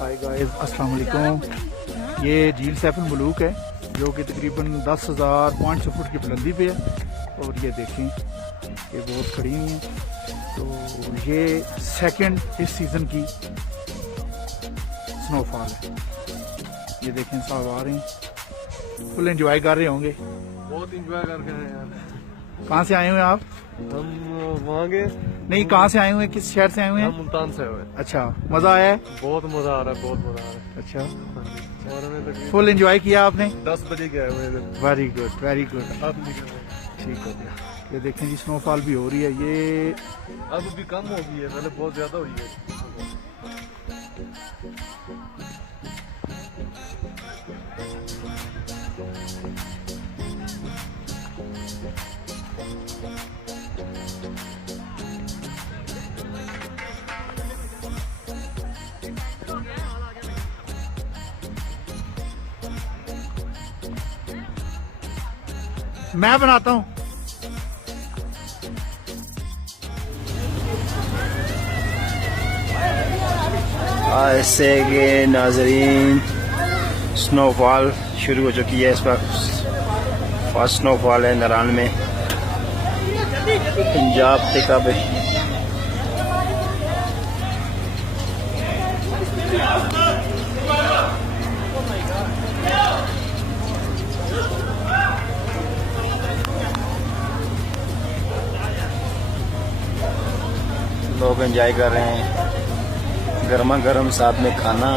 Hi guys, अस्सलाम वालेकुम। ये झील सैफुल मलूक है जो कि तकरीबन 10,500 फुट की बुलंदी पे है। और ये देखें ये बहुत खड़ी हुई हैं। तो ये सेकंड इस सीज़न की स्नोफॉल है। ये देखें साहब आ रहे हैं, फुल एंजॉय कर रहे होंगे। बहुत एंजॉय करके आए यार। कहाँ से आए हुए हैं आप? हम वहाँ गए नहीं, कहाँ से आए हुए हैं, किस शहर से आए हुए हम हैं? मुल्तान से हुए। अच्छा, मज़ा आया है? बहुत मजा आ रहा है, बहुत मजा आ रहा है। अच्छा, और हमें तकरीबन फुल एंजॉय किया आपने? 10 बजे गए हुए थे। Very good, very good. अब निकल रहे हैं। ठीक हो गया। ये देखें जी स्नोफॉल भी हो रही है। ये अब भी कम हो गई है, पहले बहुत ज्यादा हुई है। मैं बनाता हूँ। ऐसे के नाजरीन स्नोफॉल शुरू हो चुकी है। इस पर फर्स्ट स्नोफॉल है नारायण में, पंजाब टिका पे। लोग एंजॉय कर रहे हैं, गर्मा गर्म साथ में खाना।